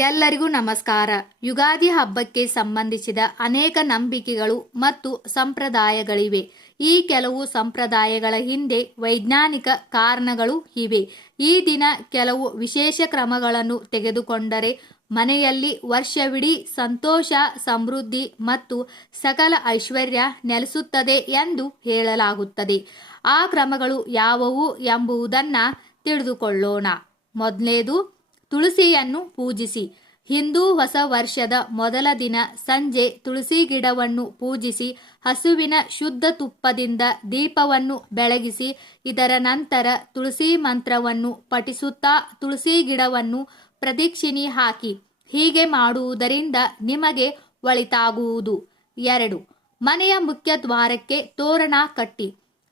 ಎಲ್ಲರಿಗೂ ನಮಸ್ಕಾರ. ಯುಗಾದಿ ಹಬ್ಬಕ್ಕೆ ಸಂಬಂಧಿಸಿದ ಅನೇಕ ನಂಬಿಕೆಗಳು ಮತ್ತು ಸಂಪ್ರದಾಯಗಳಿವೆ. ಈ ಕೆಲವು ಸಂಪ್ರದಾಯಗಳ ಹಿಂದೆ ವೈಜ್ಞಾನಿಕ ಕಾರಣಗಳು ಇವೆ. ಈ ದಿನ ಕೆಲವು ವಿಶೇಷ ಕ್ರಮಗಳನ್ನು ತೆಗೆದುಕೊಂಡರೆ ಮನೆಯಲ್ಲಿ ವರ್ಷವಿಡೀ ಸಂತೋಷ, ಸಮೃದ್ಧಿ ಮತ್ತು ಸಕಲ ಐಶ್ವರ್ಯ ನೆಲೆಸುತ್ತದೆ ಎಂದು ಹೇಳಲಾಗುತ್ತದೆ. ಆ ಕ್ರಮಗಳು ಯಾವುವು ಎಂಬುದನ್ನು ತಿಳಿದುಕೊಳ್ಳೋಣ. ಮೊದಲನೇದು, ತುಳಸಿಯನ್ನು ಪೂಜಿಸಿ. ಹಿಂದೂ ಹೊಸ ವರ್ಷದ ಮೊದಲ ದಿನ ಸಂಜೆ ತುಳಸಿ ಗಿಡವನ್ನು ಪೂಜಿಸಿ ಹಸುವಿನ ಶುದ್ಧ ತುಪ್ಪದಿಂದ ದೀಪವನ್ನು ಬೆಳಗಿಸಿ ಇದರ ನಂತರ ತುಳಸಿ ಮಂತ್ರವನ್ನು ಪಠಿಸುತ್ತಾ ತುಳಸಿ ಗಿಡವನ್ನು ಪ್ರದಕ್ಷಿಣೆ ಹಾಕಿ. ಹೀಗೆ ಮಾಡುವುದರಿಂದ ನಿಮಗೆ ಒಳಿತಾಗುವುದು. 2. ಮನೆಯ ಮುಖ್ಯ ದ್ವಾರಕ್ಕೆ ತೋರಣ ಕಟ್ಟಿ.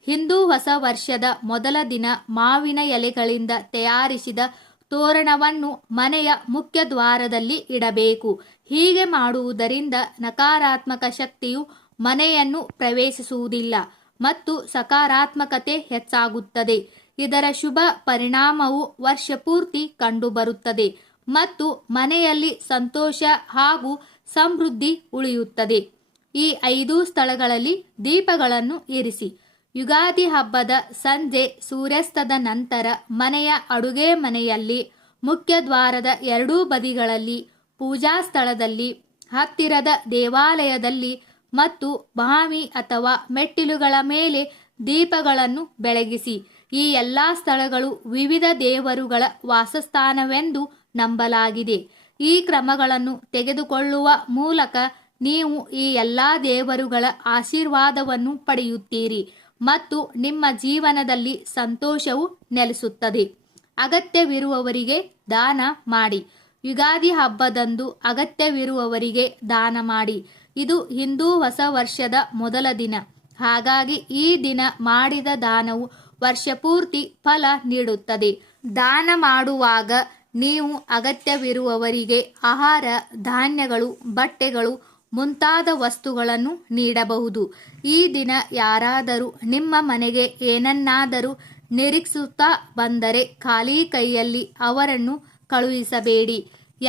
ಹಿಂದೂ ಹೊಸ ವರ್ಷದ ಮೊದಲ ದಿನ ಮಾವಿನ ಎಲೆಗಳಿಂದ ತಯಾರಿಸಿದ ತೋರಣವನ್ನು ಮನೆಯ ಮುಖ್ಯ ದ್ವಾರದಲ್ಲಿ ಇಡಬೇಕು. ಹೀಗೆ ಮಾಡುವುದರಿಂದ ನಕಾರಾತ್ಮಕ ಶಕ್ತಿಯು ಮನೆಯನ್ನು ಪ್ರವೇಶಿಸುವುದಿಲ್ಲ ಮತ್ತು ಸಕಾರಾತ್ಮಕತೆ ಹೆಚ್ಚಾಗುತ್ತದೆ. ಇದರ ಶುಭ ಪರಿಣಾಮವು ವರ್ಷ ಪೂರ್ತಿ ಕಂಡುಬರುತ್ತದೆ ಮತ್ತು ಮನೆಯಲ್ಲಿ ಸಂತೋಷ ಹಾಗೂ ಸಮೃದ್ಧಿ ಉಳಿಯುತ್ತದೆ. ಈ 5 ಸ್ಥಳಗಳಲ್ಲಿ ದೀಪಗಳನ್ನು ಇರಿಸಿ. ಯುಗಾದಿ ಹಬ್ಬದ ಸಂಜೆ ಸೂರ್ಯಾಸ್ತದ ನಂತರ ಮನೆಯ ಅಡುಗೆ ಮನೆಯಲ್ಲಿ, ಮುಖ್ಯ ದ್ವಾರದ 2 ಬದಿಗಳಲ್ಲಿ, ಪೂಜಾ ಸ್ಥಳದಲ್ಲಿ, ಹತ್ತಿರದ ದೇವಾಲಯದಲ್ಲಿ ಮತ್ತು ಬಾವಿ ಅಥವಾ ಮೆಟ್ಟಿಲುಗಳ ಮೇಲೆ ದೀಪಗಳನ್ನು ಬೆಳಗಿಸಿ. ಈ ಎಲ್ಲ ಸ್ಥಳಗಳು ವಿವಿಧ ದೇವರುಗಳ ವಾಸಸ್ಥಾನವೆಂದು ನಂಬಲಾಗಿದೆ. ಈ ಕ್ರಮಗಳನ್ನು ತೆಗೆದುಕೊಳ್ಳುವ ಮೂಲಕ ನೀವು ಈ ಎಲ್ಲ ದೇವರುಗಳ ಆಶೀರ್ವಾದವನ್ನು ಪಡೆಯುತ್ತೀರಿ ಮತ್ತು ನಿಮ್ಮ ಜೀವನದಲ್ಲಿ ಸಂತೋಷವು ನೆಲೆಸುತ್ತದೆ. ಅಗತ್ಯವಿರುವವರಿಗೆ ದಾನ ಮಾಡಿ. ಯುಗಾದಿ ಹಬ್ಬದಂದು ಅಗತ್ಯವಿರುವವರಿಗೆ ದಾನ ಮಾಡಿ. ಇದು ಹಿಂದೂ ಹೊಸ ವರ್ಷದ ಮೊದಲ ದಿನ. ಹಾಗಾಗಿ ಈ ದಿನ ಮಾಡಿದ ದಾನವು ವರ್ಷಪೂರ್ತಿ ಫಲ ನೀಡುತ್ತದೆ. ದಾನ ಮಾಡುವಾಗ ನೀವು ಅಗತ್ಯವಿರುವವರಿಗೆ ಆಹಾರ, ಧಾನ್ಯಗಳು, ಬಟ್ಟೆಗಳು ಮುಂತಾದ ವಸ್ತುಗಳನ್ನು ನೀಡಬಹುದು. ಈ ದಿನ ಯಾರಾದರೂ ನಿಮ್ಮ ಮನೆಗೆ ಏನನ್ನಾದರೂ ನಿರೀಕ್ಷಿಸುತ್ತಾ ಬಂದರೆ ಖಾಲಿ ಕೈಯಲ್ಲಿ ಅವರನ್ನು ಕಳುಹಿಸಬೇಡಿ.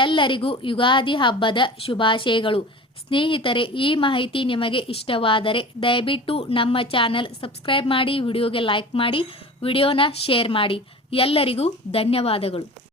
ಎಲ್ಲರಿಗೂ ಯುಗಾದಿ ಹಬ್ಬದ ಶುಭಾಶಯಗಳು. ಸ್ನೇಹಿತರೆ, ಈ ಮಾಹಿತಿ ನಿಮಗೆ ಇಷ್ಟವಾದರೆ ದಯವಿಟ್ಟು ನಮ್ಮ ಚಾನಲ್ ಸಬ್ಸ್ಕ್ರೈಬ್ ಮಾಡಿ, ವಿಡಿಯೋಗೆ ಲೈಕ್ ಮಾಡಿ, ವಿಡಿಯೋನ ಶೇರ್ ಮಾಡಿ. ಎಲ್ಲರಿಗೂ ಧನ್ಯವಾದಗಳು.